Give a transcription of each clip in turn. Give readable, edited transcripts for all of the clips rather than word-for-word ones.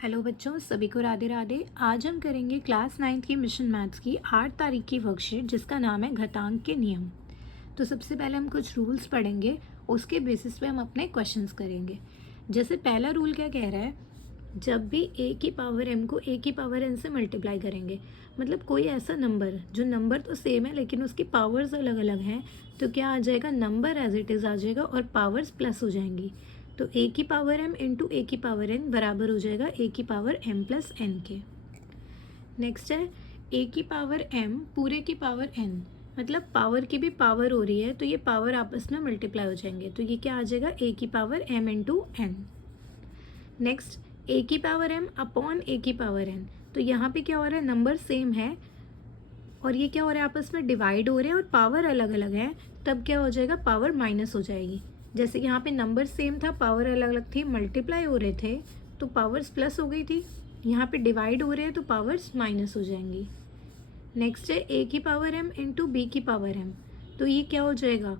Hello बच्चों, सभी को राधे राधे। आज हम करेंगे क्लास 9th की मिशन मैथ्स की 8 तारीख की वर्कशीट जिसका नाम है घातांक के नियम। तो सबसे पहले हम कुछ रूल्स पढ़ेंगे, उसके बेसिस पे हम अपने क्वेश्चंस करेंगे। जैसे पहला रूल क्या कह रहा है, जब भी a की पावर m को a की पावर n से मल्टीप्लाई करेंगे, मतलब कोई ऐसा नंबर जो नंबर तो सेम है लेकिन उसकी पावर्स अलग अलग हैं, तो क्या आ जाएगा, नंबर एज इट इज़ आ जाएगा और पावर्स प्लस हो जाएंगी। तो a की पावर m इंटू ए की पावर n बराबर हो जाएगा a की पावर m प्लस n के। नेक्स्ट है a की पावर m पूरे की पावर n, मतलब पावर की भी पावर हो रही है तो ये पावर आपस में मल्टीप्लाई हो जाएंगे, तो ये क्या आ जाएगा, a की power m into n। Next a की पावर m अपॉन a की पावर n, तो यहाँ पे क्या हो रहा है, नंबर सेम है और ये क्या हो रहा है, आपस में डिवाइड हो रहे हैं और पावर अलग अलग है, तब क्या हो जाएगा, पावर माइनस हो जाएगी। जैसे यहाँ पे नंबर सेम था, पावर अलग अलग थी, मल्टीप्लाई हो रहे थे तो पावर्स प्लस हो गई थी, यहाँ पे डिवाइड हो रहे हैं तो पावर्स माइनस हो जाएंगी। नेक्स्ट है a की पावर m इंटू बी की पावर m, तो ये क्या हो जाएगा,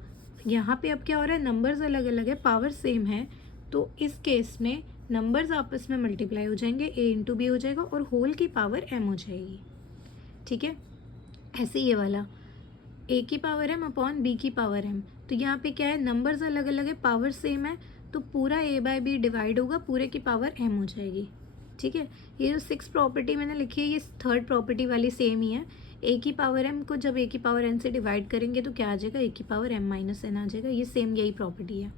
यहाँ पे अब क्या हो रहा है, नंबर्स अलग अलग है, पावर सेम है, तो इस केस में नंबर्स आपस में मल्टीप्लाई हो जाएंगे, a इंटू बी हो जाएगा और होल की पावर m हो जाएगी। ठीक है, ऐसे ये वाला a की पावर m अपॉन b की पावर m, तो यहाँ पे क्या है, नंबर्स अलग अलग है, पावर सेम है, तो पूरा a बाय b डिवाइड होगा, पूरे की पावर m हो जाएगी। ठीक है, ये जो 6 प्रॉपर्टी मैंने लिखी है ये थर्ड प्रॉपर्टी वाली सेम ही है। a की पावर m को जब a की पावर n से डिवाइड करेंगे तो क्या आ जाएगा, a की पावर m माइनस n आ जाएगा, ये सेम यही प्रॉपर्टी है।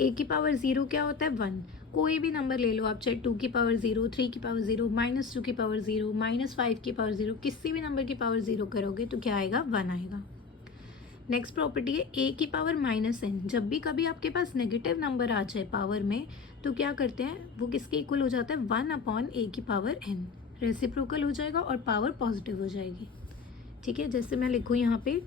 a की पावर 0 क्या होता है, 1। कोई भी नंबर ले लो आप, चाहे 2 की पावर 0, 3 की पावर 0, -2 की पावर 0, -5 की पावर 0, किसी भी नंबर की पावर 0 करोगे तो क्या आएगा, 1 आएगा। नेक्स्ट प्रॉपर्टी है a की पावर -n, जब भी कभी आपके पास नेगेटिव नंबर आ जाए पावर में तो क्या करते हैं, वो किसके इक्वल हो जाता है, 1 अपॉन a की पावर n, रेसिप्रोकल हो जाएगा और पावर पॉजिटिव हो जाएगी। ठीक है, जैसे मैं लिखूँ यहाँ पे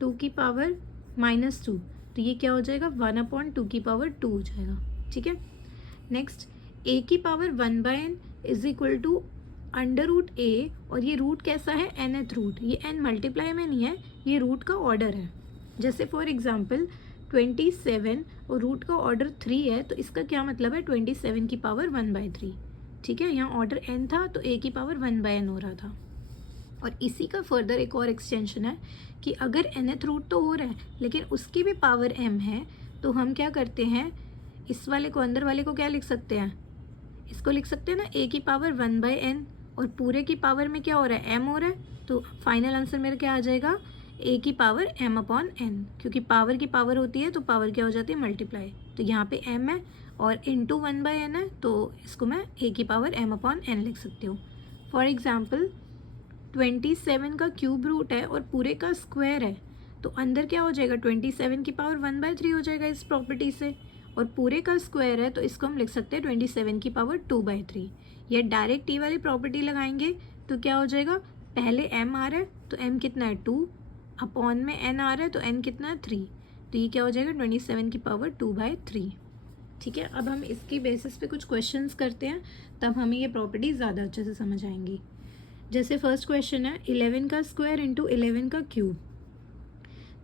2 की पावर -2, तो ये क्या हो जाएगा, 1 अपॉन 2 की पावर 2 हो जाएगा। ठीक है, नेक्स्ट a की power 1/n is equal to under root a, और ये रूट कैसा है, nth रूट, ये n मल्टीप्लाई में नहीं है, ये रूट का ऑर्डर है। जैसे फॉर एग्जांपल 27 और रूट का ऑर्डर 3 है, तो इसका क्या मतलब है, 27 की पावर 1/3। ठीक है, यहाँ ऑर्डर n था तो a की पावर 1/n हो रहा था। और इसी का फर्दर एक और एक्सटेंशन है कि अगर nth रूट तो हो रहा है लेकिन उसकी भी पावर m है, तो हम क्या करते हैं, इस वाले को, अंदर वाले को क्या लिख सकते हैं, इसको लिख सकते हैं ना, a की पावर 1/n, और पूरे की पावर में क्या हो रहा है, m हो रहा है, तो फाइनल आंसर मेरा क्या आ जाएगा, a की पावर m अपॉन n, क्योंकि पावर की पावर होती है तो पावर क्या हो जाती है, मल्टीप्लाई, तो यहाँ पे m है और इंटू 1/n है, तो इसको मैं a की पावर m अपॉन n लिख सकती हूँ। फॉर एग्जाम्पल 27 का क्यूब रूट है और पूरे का स्क्वायर है, तो अंदर क्या हो जाएगा, 27 की पावर 1/3 हो जाएगा इस प्रॉपर्टी से, और पूरे का स्क्वायर है तो इसको हम लिख सकते हैं 27 की पावर 2/3। या डायरेक्ट टी वाली प्रॉपर्टी लगाएंगे तो क्या हो जाएगा, पहले m आ रहा है तो m कितना है 2, अपॉन में n आ रहा है तो n कितना है 3, तो ये क्या हो जाएगा 27 की पावर 2/3। ठीक है, अब हम इसकी बेसिस पे कुछ क्वेश्चंस करते हैं, तब हमें ये प्रॉपर्टी ज़्यादा अच्छे से समझ आएंगी। जैसे फर्स्ट क्वेश्चन है 11 का स्क्वायर इंटू 11 का क्यूब,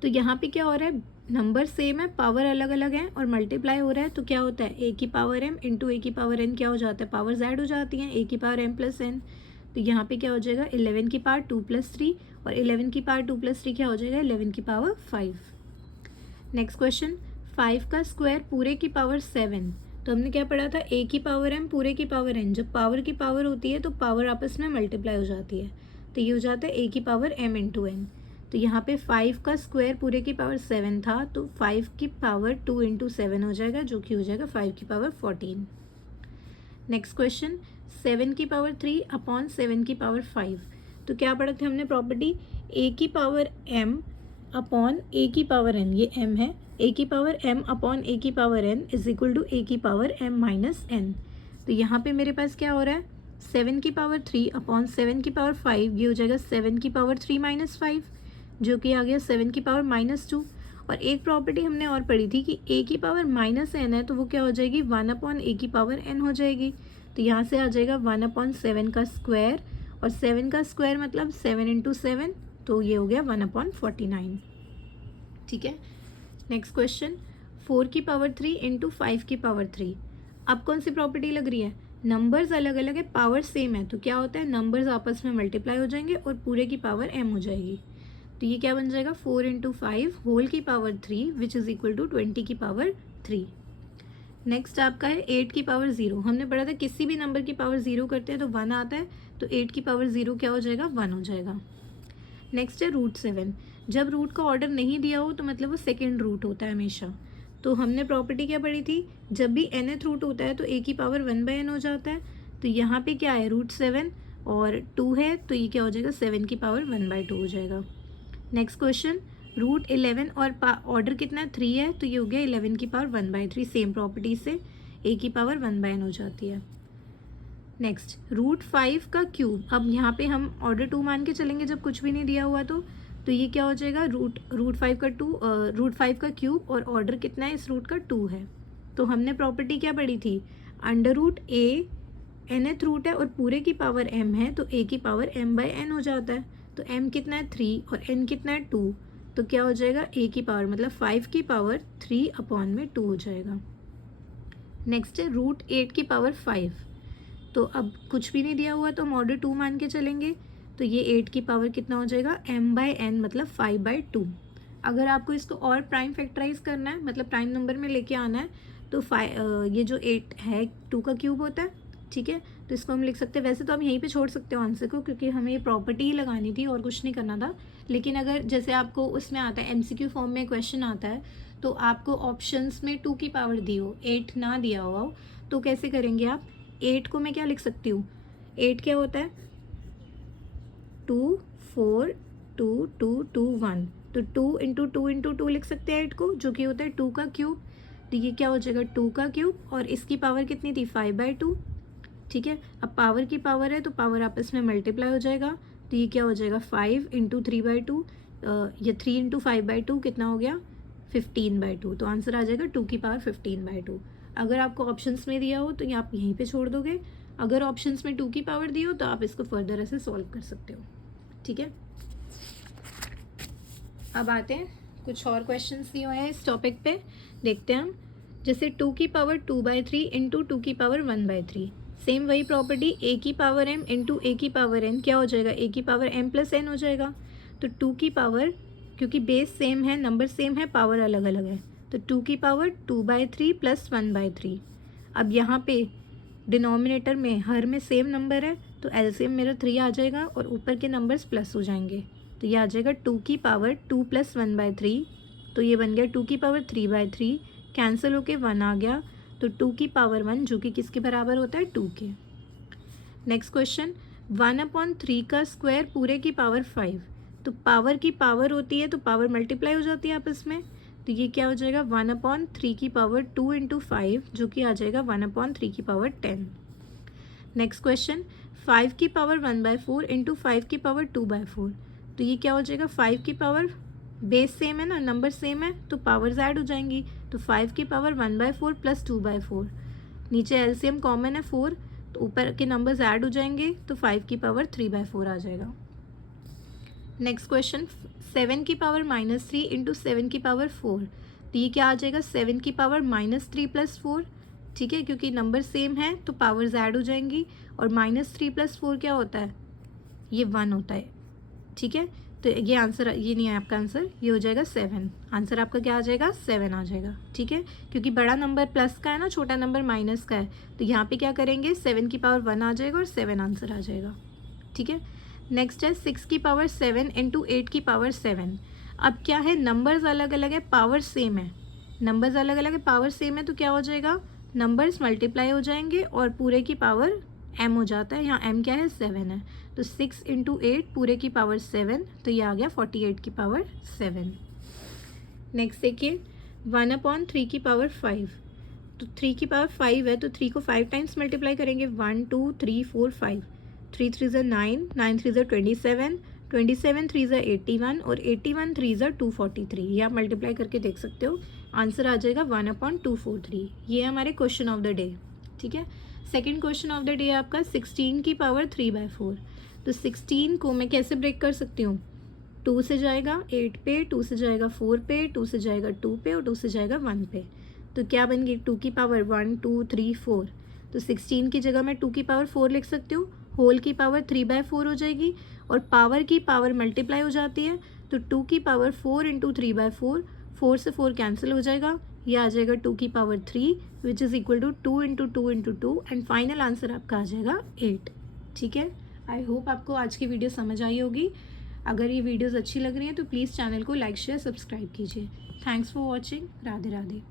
तो यहाँ पे क्या हो रहा है, नंबर सेम है, पावर अलग अलग है और मल्टीप्लाई हो रहा है, तो क्या होता है, a की पावर m इंटू a की पावर n क्या हो जाता है, पावर z हो जाती है, a की पावर m प्लस n, तो यहाँ पे क्या हो जाएगा, 11 की पावर 2 + 3, और 11 की पावर 2 + 3 क्या हो जाएगा, 11 की पावर 5। नेक्स्ट क्वेश्चन 5 का स्क्वायर पूरे की पावर 7, तो हमने क्या पढ़ा था, a की पावर m पूरे की पावर n, जब पावर की पावर होती है तो पावर आपस में मल्टीप्लाई हो जाती है, तो ये हो जाता है a की पावर m इंटू n। तो यहाँ पे 5 का स्क्वायर पूरे की पावर 7 था, तो 5 की पावर 2 इंटू 7 हो जाएगा, जो कि हो जाएगा 5 की पावर 14। नेक्स्ट क्वेश्चन 7 की पावर 3 अपॉन 7 की पावर 5, तो क्या पढ़ा था हमने प्रॉपर्टी, a की पावर m अपॉन a की पावर n, ये m है, a की पावर m अपॉन a की power n is equal to a की पावर m माइनस n। तो यहाँ पे मेरे पास क्या हो रहा है, 7 की पावर 3 अपॉन 7 की पावर 5, ये हो जाएगा 7 की पावर 3 माइनस 5, जो कि आ गया 7 की पावर -2। और एक प्रॉपर्टी हमने और पढ़ी थी कि a की पावर -n है, तो वो क्या हो जाएगी, 1 अपॉन a की पावर n हो जाएगी, तो यहाँ से आ जाएगा 1 अपॉन 7 का स्क्वायर, और 7 का स्क्वायर मतलब 7 इंटू 7, तो ये हो गया 1 अपॉन 49। ठीक है, नेक्स्ट क्वेश्चन 4 की पावर 3 इंटू 5 की पावर 3, अब कौन सी प्रॉपर्टी लग रही है, नंबर्स अलग अलग है, पावर सेम है, तो क्या होता है नंबर्स आपस में मल्टीप्लाई हो जाएंगे और पूरे की पावर m हो जाएगी। तो ये क्या बन जाएगा 4 इंटू 5 होल की power 3 which is equal to 20 की पावर 3। नेक्स्ट आपका है 8 की पावर 0। हमने पढ़ा था किसी भी नंबर की पावर 0 करते हैं तो 1 आता है, तो 8 की पावर 0 क्या हो जाएगा 1 हो जाएगा। नेक्स्ट है रूट 7। जब रूट का ऑर्डर नहीं दिया हो तो मतलब वो सेकेंड रूट होता है हमेशा। तो हमने प्रॉपर्टी क्या पढ़ी थी, जब भी nth रूट होता है तो a की पावर 1/n हो जाता है। तो यहाँ पे क्या है रूट 7 और 2 है, तो ये क्या हो जाएगा 7 की पावर 1/2 हो जाएगा। नेक्स्ट क्वेश्चन, रूट 11 और ऑर्डर कितना है 3 है, तो ये हो गया 11 की पावर 1/3। सेम प्रॉपर्टी से a की पावर 1/n हो जाती है। नेक्स्ट रूट 5 का क्यूब। अब यहाँ पे हम ऑर्डर 2 मान के चलेंगे जब कुछ भी नहीं दिया हुआ तो ये क्या हो जाएगा रूट 5 का क्यूब और ऑर्डर कितना है इस रूट का 2 है। तो हमने प्रॉपर्टी क्या पढ़ी थी, under root a nth root है और पूरे की पावर m है, तो a की पावर m/n हो जाता है। तो m कितना है 3 और n कितना है 2, तो क्या हो जाएगा a की पावर मतलब 5 की पावर 3/2 हो जाएगा। नेक्स्ट है रूट 8 की पावर 5। तो अब कुछ भी नहीं दिया हुआ तो हम ऑर्डर 2 मान के चलेंगे, तो ये 8 की पावर कितना हो जाएगा m/n मतलब 5/2। अगर आपको इसको और प्राइम फैक्टराइज करना है मतलब प्राइम नंबर में लेके आना है तो ये जो 8 है 2 का क्यूब होता है, ठीक है। तो इसको हम लिख सकते हैं, वैसे तो हम यहीं पे छोड़ सकते हो आंसर को क्योंकि हमें ये प्रॉपर्टी ही लगानी थी और कुछ नहीं करना था। लेकिन अगर जैसे आपको उसमें आता है MCQ फॉर्म में क्वेश्चन आता है तो आपको ऑप्शंस में 2 की पावर दी हो 8 ना दिया हुआ हो तो कैसे करेंगे आप, 8 को मैं क्या लिख सकती हूँ, 8 क्या होता है 2 4 2 2 2 1, तो 2 इंटू 2 इंटू 2 लिख सकते हैं 8 को, जो कि होता है 2 का क्यूब। तो ये क्या हो जाएगा 2 का क्यूब और इसकी पावर कितनी थी 5/2, ठीक है। अब पावर की पावर है तो पावर आपस में मल्टीप्लाई हो जाएगा, तो ये क्या हो जाएगा 5 इंटू 3/2 या 3 इंटू 5/2 कितना हो गया 15/2। तो आंसर आ जाएगा 2 की पावर 15/2। अगर आपको ऑप्शंस में दिया हो तो ये आप यहीं पे छोड़ दोगे, अगर ऑप्शंस में 2 की पावर दी हो तो आप इसको फर्दर ऐसे सॉल्व कर सकते हो, ठीक है। अब आते हैं कुछ और क्वेश्चंस दिए हुए हैं इस टॉपिक पे, देखते हैं हम। जैसे 2 की पावर 2/3 इंटू 2 की पावर 1/3, सेम वही प्रॉपर्टी a की पावर m इंटू a की पावर n क्या हो जाएगा a की पावर m प्लस n हो जाएगा। तो 2 की पावर, क्योंकि बेस सेम है नंबर सेम है पावर अलग अलग है, तो 2 की पावर 2/3 प्लस 1/3। अब यहाँ पे डिनोमिनेटर में हर में सेम नंबर है तो एलसीएम मेरा 3 आ जाएगा और ऊपर के नंबर्स प्लस हो जाएंगे, तो ये आ जाएगा 2 की पावर 2 प्लस 1/3, तो ये बन गया 2 की पावर 3/3, कैंसिल होके 1 आ गया, तो 2 की पावर 1 जो कि किसके बराबर होता है 2 के। नेक्स्ट क्वेश्चन, 1/3 का स्क्वायर पूरे की पावर 5। तो पावर की पावर होती है तो पावर मल्टीप्लाई हो जाती है आपस में, तो ये क्या हो जाएगा 1/3 की पावर 2 इंटू 5 जो कि आ जाएगा 1/3 की पावर 10। नेक्स्ट क्वेश्चन, 5 की पावर 1/4 इंटू 5 की पावर 2/4, तो ये क्या हो जाएगा 5 की पावर, बेस सेम है ना नंबर सेम है तो पावर्स ऐड हो जाएंगी, तो 5 की पावर 1/4 प्लस 2/4, नीचे एलसीएम कॉमन है 4 तो ऊपर के नंबर्स ऐड हो जाएंगे तो 5 की पावर 3/4 आ जाएगा। नेक्स्ट क्वेश्चन, 7 की पावर -3 इंटू 7 की पावर 4, तो ये क्या आ जाएगा 7 की पावर -3 प्लस 4, ठीक है, क्योंकि नंबर सेम है तो पावर्स ऐड हो जाएंगी और -3 प्लस 4 क्या होता है ये 1 होता है, ठीक है। तो ये आंसर, ये नहीं है आपका आंसर, ये हो जाएगा 7। आंसर आपका क्या आ जाएगा 7 आ जाएगा, ठीक है, क्योंकि बड़ा नंबर प्लस का है ना छोटा नंबर माइनस का है, तो यहाँ पे क्या करेंगे 7 की पावर 1 आ जाएगा और 7 आंसर आ जाएगा, ठीक है। नेक्स्ट है 6 की पावर 7 इंटू 8 की पावर 7। अब क्या है नंबर्स अलग अलग है पावर सेम है, नंबर्स अलग अलग है पावर सेम है तो क्या हो जाएगा नंबर्स मल्टीप्लाई हो जाएंगे और पूरे की पावर m हो जाता है, यहाँ m क्या है 7 है, तो 6 इंटू 8 पूरे की पावर 7, तो ये आ गया 48 की पावर 7। नेक्स्ट देखिए 1/3 की पावर 5, तो 3 की पावर 5 है तो 3 को 5 टाइम्स मल्टीप्लाई करेंगे 1 2 3 4 5, 3 3 ज़ा 9, 9 3 ज़ा 27, 27 3 ज़ा 81 और 81 3 ज़ा 243, ये आप मल्टीप्लाई करके देख सकते हो, आंसर आ जाएगा 1/243। ये है हमारे क्वेश्चन ऑफ द डे, ठीक है। Second question of the day आपका 16 की पावर 3/4, तो 16 को मैं कैसे ब्रेक कर सकती हूँ, 2 से जाएगा 8 पे, 2 से जाएगा 4 पे, 2 से जाएगा 2 पे और 2 से जाएगा 1 पे, तो क्या बन गई 2 की पावर 1 2 3 4, तो 16 की जगह मैं 2 की पावर 4 लिख सकती हूँ, होल की पावर 3/4 हो जाएगी और पावर की पावर मल्टीप्लाई हो जाती है, तो 2 की पावर 4 इंटू 3/4, 4 से 4 कैंसिल हो जाएगा, ये आ जाएगा 2 की power 3 which is equal to 2 into 2 into 2 and final answer आपका आ जाएगा 8। ठीक है, आई होप आपको आज की वीडियो समझ आई होगी। अगर ये वीडियोज़ अच्छी लग रही हैं तो प्लीज़ चैनल को लाइक शेयर सब्सक्राइब कीजिए। Thanks for watching. Radhe Radhe.